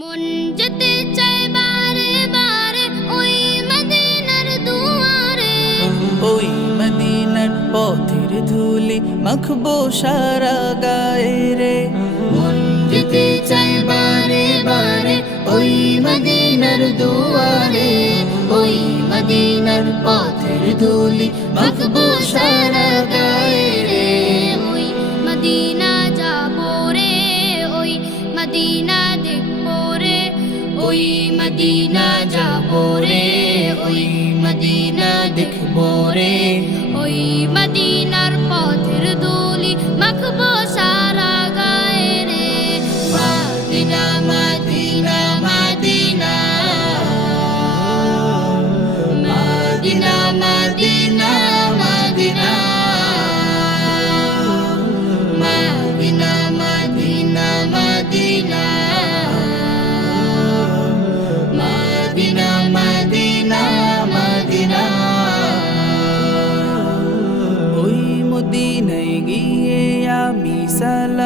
মন যেতে চায় বারে বারে ওই মদিনার দুয়ারে। ওই মদিনার পথের ধুলি মাখবো সারা গায়ে রে। মন যেতে চায় বারে বারে ওই মদিনার দুয়ারে। ওই মদিনার পথের ধুলি মাখবো সারা মদিনা দেখব রে, ওই মদিনা যাব রে, ওই মদিনা দেখব রে, ওই মদিনার পথের দোলি মাখবো সারা গায়ে রে। মদিনা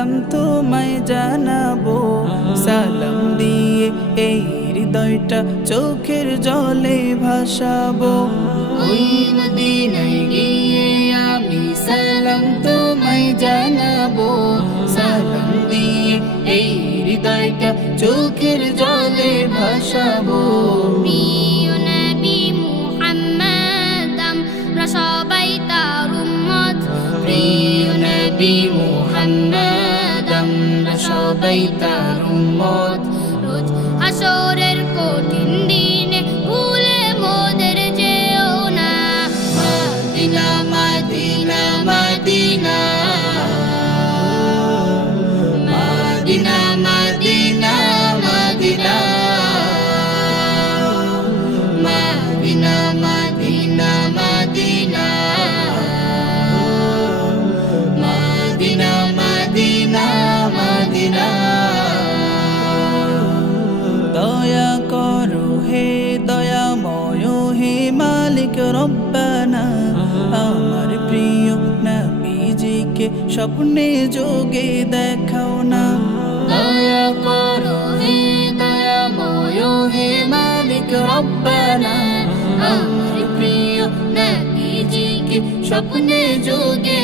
সালাম তোমায় জানাব। সালাম দিয়ে এই হৃদয়টা চোখের জলে ভাসাবো। ওই মদিনায় গিয়ে সবাই তার উম্মত। রোজ হাসরের কঠিন মালিক রব্বানা, আমার প্রিয় না নবীজিকে স্বপ্নে যোগে দেখাও না। দয়া করো হে দয়াময় হে মালিক রব্বানা, আমার প্রিয় নবীজিকে স্বপ্নে যোগে